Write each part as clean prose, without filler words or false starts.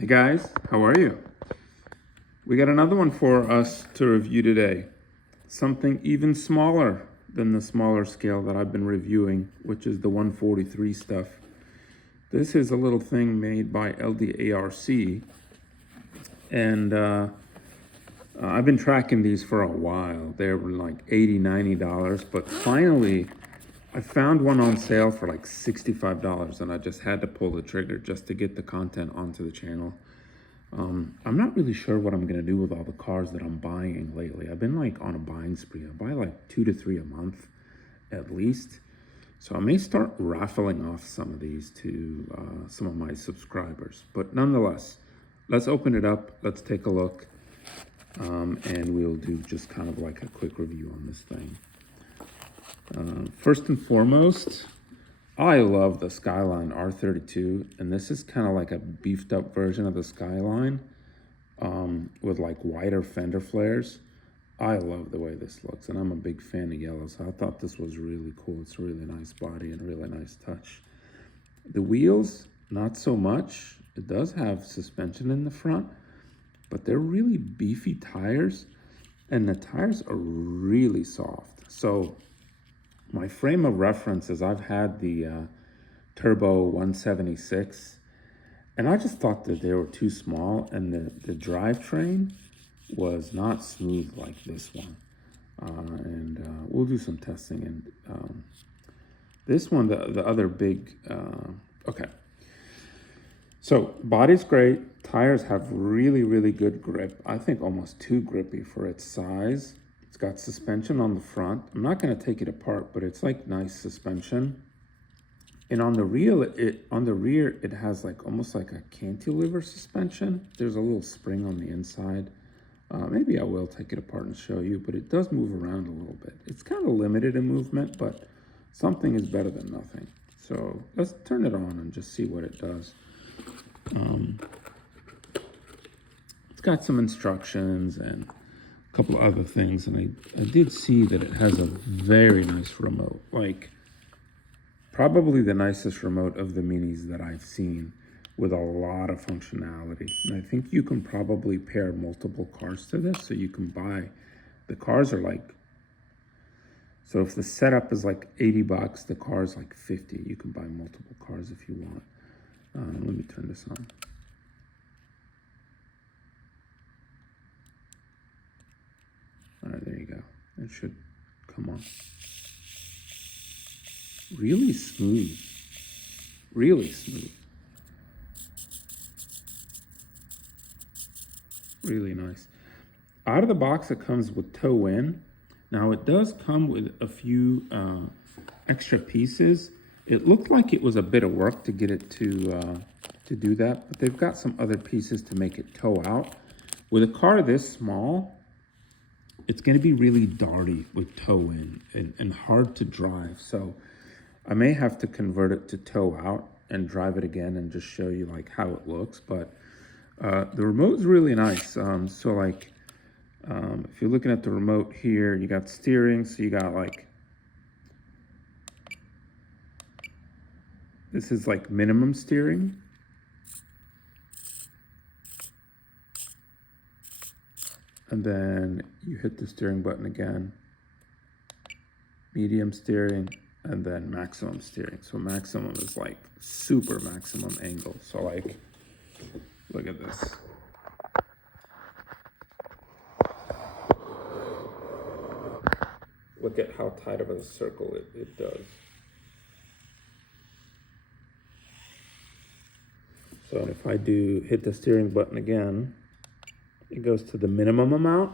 Hey guys, how are you? We got another one for us to review today. Something even smaller than the smaller scale that I've been reviewing, which is the 143 stuff. This is a little thing made by LDARC, and I've been tracking these for a while. They were like $80, $90, but finally I found one on sale for like $65, and I just had to pull the trigger just to get the content onto the channel. I'm not really sure what I'm gonna do with all the cars that I'm buying lately. I've been like on a buying spree. I buy like 2 to 3 a month at least. So I may start raffling off some of these to some of my subscribers. But nonetheless, let's open it up. Let's take a look. And we'll do just kind of like a quick review on this thing. First and foremost, I love the Skyline R32, and this is kind of like a beefed up version of the Skyline with like wider fender flares. I love the way this looks, and I'm a big fan of yellow, so I thought this was really cool. It's a really nice body and really nice touch. The wheels, not so much. It does have suspension in the front, but they're really beefy tires, and the tires are really soft. So my frame of reference is I've had the Turbo 176, and I just thought that they were too small, and the drivetrain was not smooth like this one. We'll do some testing. And this one, the other big, okay. So body's great. Tires have really, really good grip. I think almost too grippy for its size. It's got suspension on the front. I'm not going to take it apart, but it's like nice suspension. And on the rear, it has like almost like a cantilever suspension. There's a little spring on the inside. Maybe I will take it apart and show you, but it does move around a little bit. It's kind of limited in movement, but something is better than nothing. So let's turn it on and just see what it does. It's got some instructions and a couple of other things, and I did see that it has a very nice remote, like probably the nicest remote of the minis that I've seen, with a lot of functionality. And I think you can probably pair multiple cars to this, so you can buy, the cars are like, so if the setup is like 80 bucks, the car is like 50. You can buy multiple cars if you want. Let me turn this on. All right, there you go. It should come on. Really smooth. Really smooth. Really nice. Out of the box, it comes with tow-in. Now, it does come with a few extra pieces. It looked like it was a bit of work to get it to do that, but they've got some other pieces to make it tow out. With a car this small, it's going to be really darty with tow-in and hard to drive. So I may have to convert it to tow out and drive it again and just show you like how it looks. But the remote is really nice. So like if you're looking at the remote here, you got steering. So you got like, this is like minimum steering. And then you hit the steering button again, medium steering, and then maximum steering. So maximum is like super maximum angle. So like, look at this. Look at how tight of a circle it does. So if I do hit the steering button again, it goes to the minimum amount,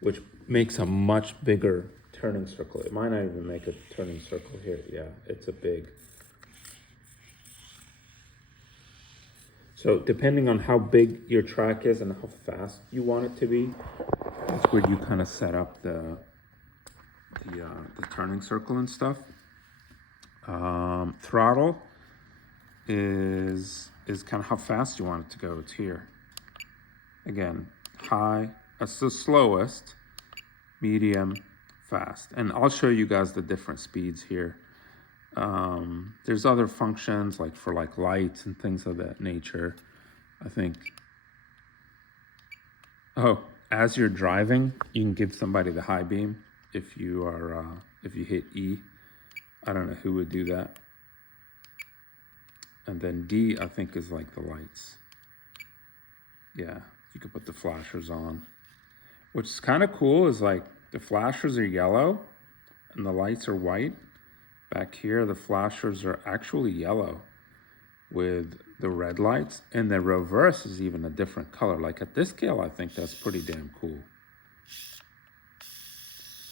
which makes a much bigger turning circle. It might not even make a turning circle here. Yeah, it's a big. So depending on how big your track is and how fast you want it to be, that's where you kind of set up the turning circle and stuff. Throttle is kind of how fast you want it to go. It's here. Again, high, that's the slowest, medium, fast. And I'll show you guys the different speeds here. There's other functions like for like lights and things of that nature. I think. Oh, as you're driving, you can give somebody the high beam if you are if you hit E. I don't know who would do that. And then D, I think, is like the lights. Yeah, you could put the flashers on. Which is kind of cool is like the flashers are yellow and the lights are white. Back here, the flashers are actually yellow with the red lights, and the reverse is even a different color. Like at this scale, I think that's pretty damn cool.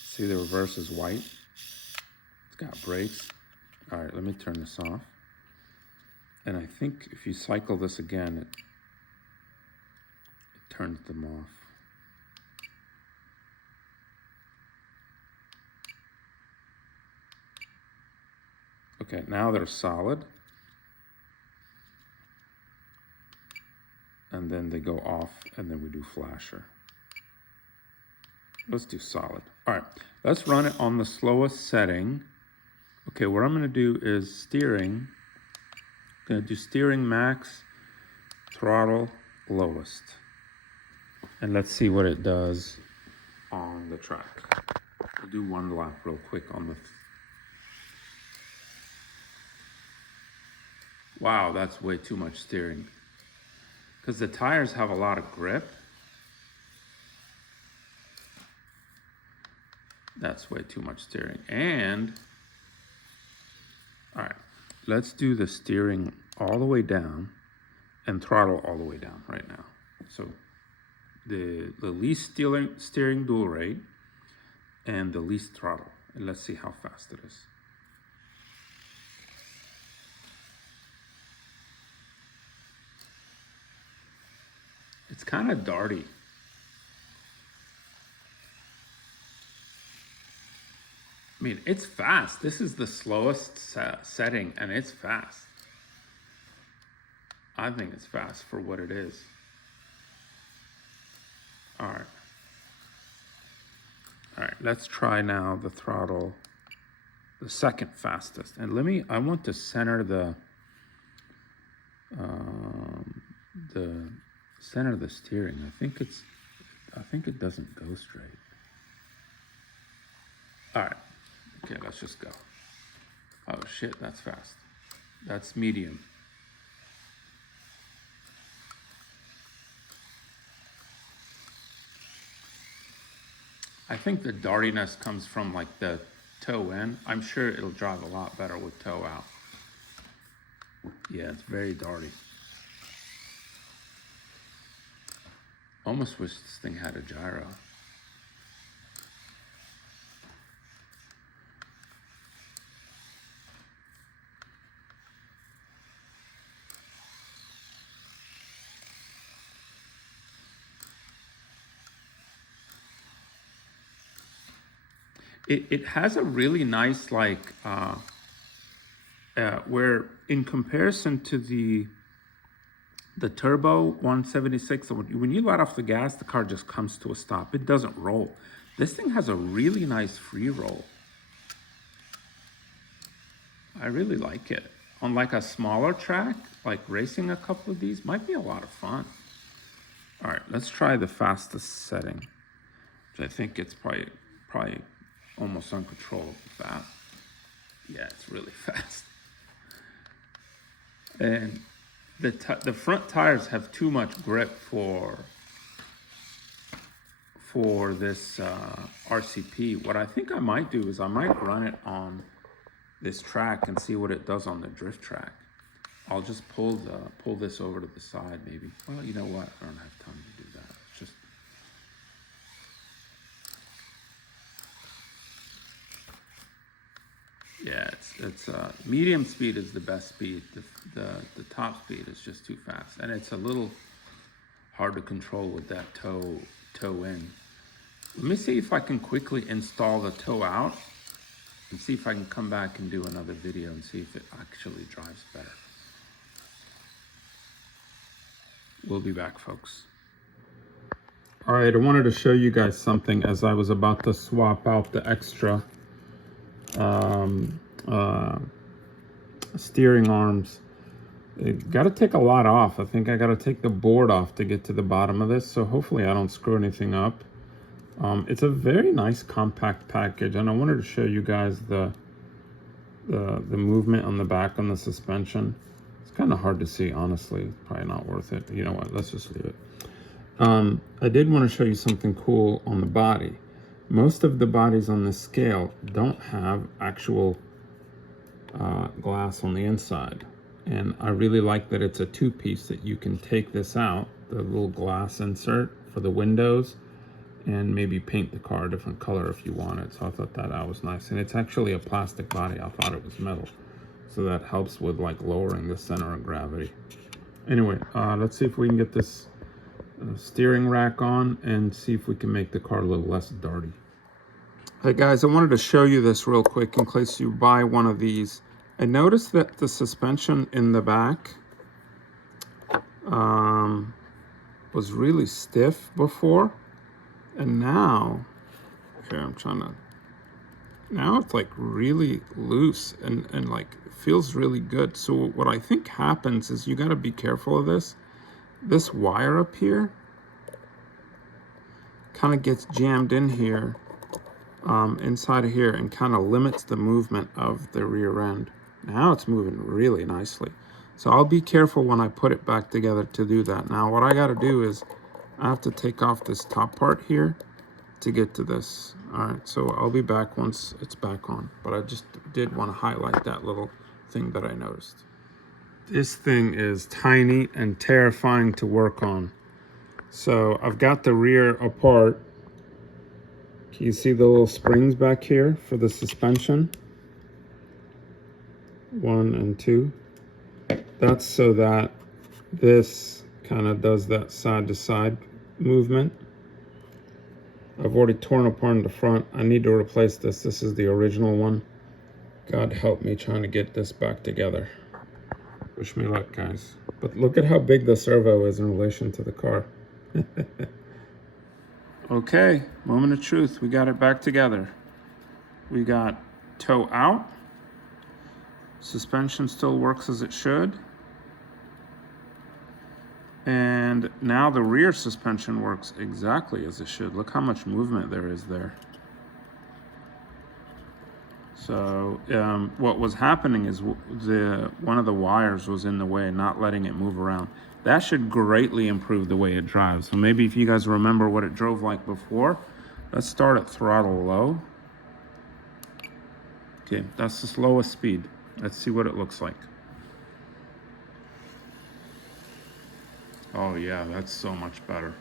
See, the reverse is white. It's got brakes. All right, let me turn this off. And I think if you cycle this again, it turns them off. Okay, now they're solid. And then they go off, and then we do flasher. Let's do solid. All right, let's run it on the slowest setting. Okay, what I'm gonna do is steering. I'm gonna do steering max, throttle lowest. And let's see what it does on the track. We'll do one lap real quick on the... Wow, that's way too much steering. Because the tires have a lot of grip. That's way too much steering. And, all right, let's do the steering all the way down and throttle all the way down right now. So the least steering dual rate and the least throttle. And let's see how fast it is. It's kind of darty. I mean, it's fast. This is the slowest setting, and it's fast. I think it's fast for what it is. All right. All right, let's try now the throttle, the second fastest. And I want to center the center of the steering. I think it doesn't go straight. All right, okay, let's just go. Oh shit, that's fast. That's medium. I think the dartiness comes from like the toe in. I'm sure it'll drive a lot better with toe out. Yeah, it's very darty. Almost wish this thing had a gyro. It has a really nice, like, where in comparison to the turbo 176, when you let off the gas, the car just comes to a stop. It doesn't roll. This thing has a really nice free roll. I really like it. On like a smaller track, like racing a couple of these might be a lot of fun. All right, let's try the fastest setting, which I think it's probably almost uncontrollable fast. Yeah, it's really fast. And the front tires have too much grip for this RCP. What I think I might do is I might run it on this track and see what it does on the drift track. I'll just pull this over to the side maybe. Well, you know what? I don't have time to do that. It's just... Yeah, it's medium speed is the best speed. The top speed is just too fast, and it's a little hard to control with that toe in. Let me see if I can quickly install the toe out and see if I can come back and do another video and see if it actually drives better. We'll be back, folks. All right, I wanted to show you guys something as I was about to swap out the extra steering arms got to take a lot off. I think I got to take the board off to get to the bottom of this. So hopefully I don't screw anything up. It's a very nice compact package, and I wanted to show you guys the movement on the back on the suspension. It's kind of hard to see, honestly. Probably not worth it. You know what? Let's just leave it. I did want to show you something cool on the body. Most of the bodies on this scale don't have actual glass on the inside. And I really like that it's a two-piece, that you can take this out, the little glass insert for the windows, and maybe paint the car a different color if you want it. So I thought that was nice. And it's actually a plastic body. I thought it was metal. So that helps with like lowering the center of gravity. Anyway, let's see if we can get this steering rack on and see if we can make the car a little less darty. Hey guys, I wanted to show you this real quick in case you buy one of these. I noticed that the suspension in the back was really stiff before, and now, here now it's like really loose and like feels really good. So what I think happens is you got to be careful of this. This wire up here kind of gets jammed in here, inside of here, and kind of limits the movement of the rear end. Now it's moving really nicely. So I'll be careful when I put it back together to do that. Now what I got to do is I have to take off this top part here to get to this. All right, so I'll be back once it's back on. But I just did want to highlight that little thing that I noticed. This thing is tiny and terrifying to work on. So I've got the rear apart. Can you see the little springs back here for the suspension? 1 and 2. That's so that this kind of does that side to side movement. I've already torn apart in the front. I need to replace this. This is the original one. God help me trying to get this back together. Wish me luck, guys. But look at how big the servo is in relation to the car. Okay, moment of truth. We got it back together. We got toe out. Suspension still works as it should. And now the rear suspension works exactly as it should. Look how much movement there is there. So what was happening is one of the wires was in the way, not letting it move around. That should greatly improve the way it drives. So maybe if you guys remember what it drove like before, let's start at throttle low. Okay, that's the slowest speed. Let's see what it looks like. Oh yeah, that's so much better.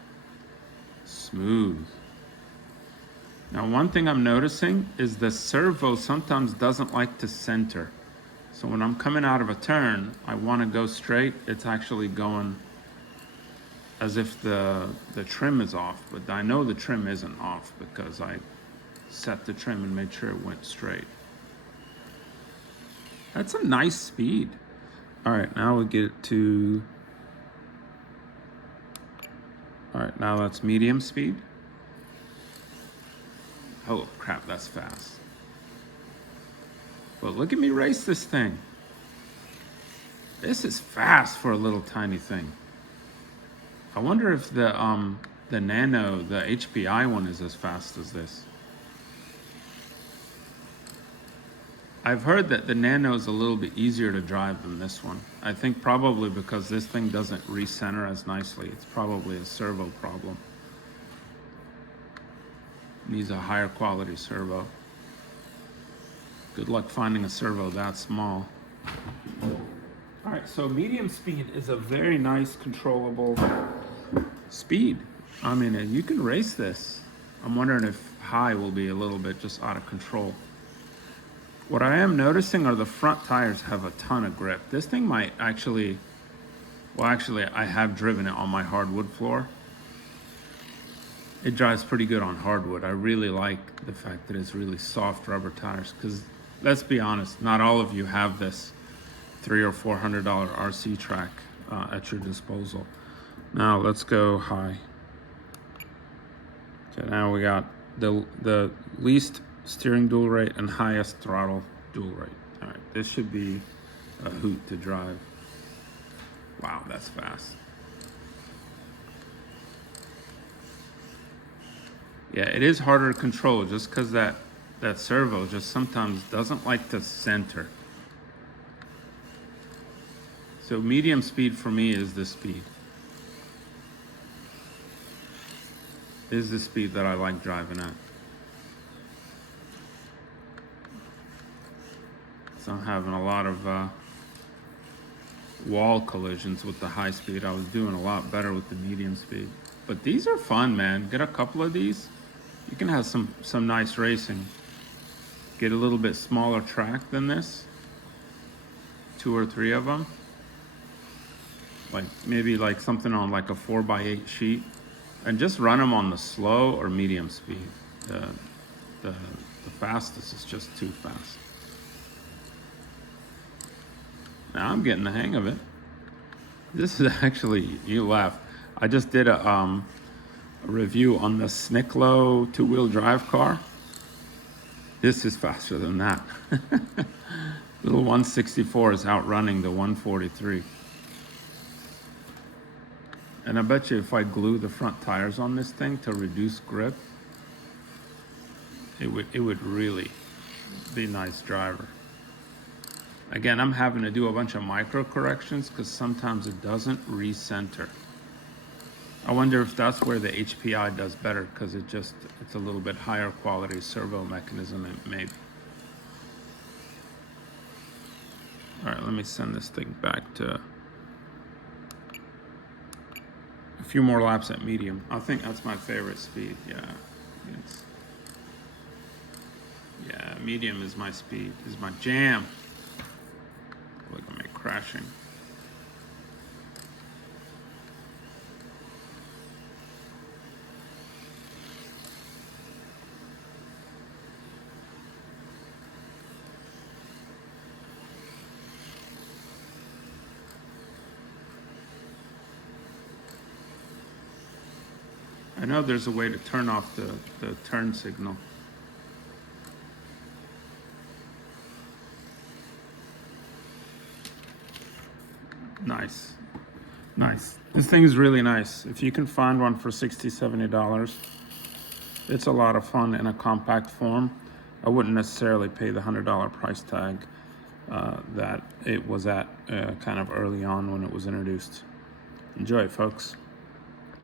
Smooth. Now one thing I'm noticing is the servo sometimes doesn't like to center. So when I'm coming out of a turn, I want to go straight. It's actually going as if the trim is off, but I know the trim isn't off because I set the trim and made sure it went straight. That's a nice speed. All right, now we get to, all right, now that's medium speed. Oh crap, that's fast. But look at me race this thing. This is fast for a little tiny thing. I wonder if the Nano, the HPI one, is as fast as this. I've heard that the Nano is a little bit easier to drive than this one. I think probably because this thing doesn't recenter as nicely. It's probably a servo problem. Needs a higher quality servo. Good luck finding a servo that small. All right, so medium speed is a very nice controllable speed. I mean, you can race this. I'm wondering if high will be a little bit just out of control. What I am noticing are the front tires have a ton of grip. This thing might actually, well actually I have driven it on my hardwood floor. It drives pretty good on hardwood. I really like the fact that it's really soft rubber tires, because let's be honest, not all of you have this $300 or $400 RC track at your disposal. Now let's go high. Okay, now we got the least steering dual rate and highest throttle dual rate. All right, this should be a hoot to drive. Wow, that's fast. Yeah, it is harder to control just because that servo just sometimes doesn't like to center. So medium speed for me is the speed. Is the speed that I like driving at. So I'm having a lot of wall collisions with the high speed. I was doing a lot better with the medium speed. But these are fun, man. Get a couple of these. You can have some nice racing. Get a little bit smaller track than this. 2 or 3 of them. Like maybe like something on like a 4x8 sheet. And just run them on the slow or medium speed. The fastest is just too fast. Now I'm getting the hang of it. This is actually, you laugh. I just did a review on the Snicklo 2-wheel drive car. This is faster than that. Little 164 is outrunning the 143. And I bet you if I glue the front tires on this thing to reduce grip, it would really be a nice driver. Again, I'm having to do a bunch of micro corrections because sometimes it doesn't recenter. I wonder if that's where the HPI does better because it's a little bit higher quality servo mechanism, maybe. All right, let me send this thing back to a few more laps at medium. I think that's my favorite speed. Yeah, medium is my speed, is my jam. Look at me crashing. I know there's a way to turn off the turn signal. Nice. Nice. This thing is really nice. If you can find one for $60, $70, it's a lot of fun in a compact form. I wouldn't necessarily pay the $100 price tag that it was at kind of early on when it was introduced. Enjoy it, folks.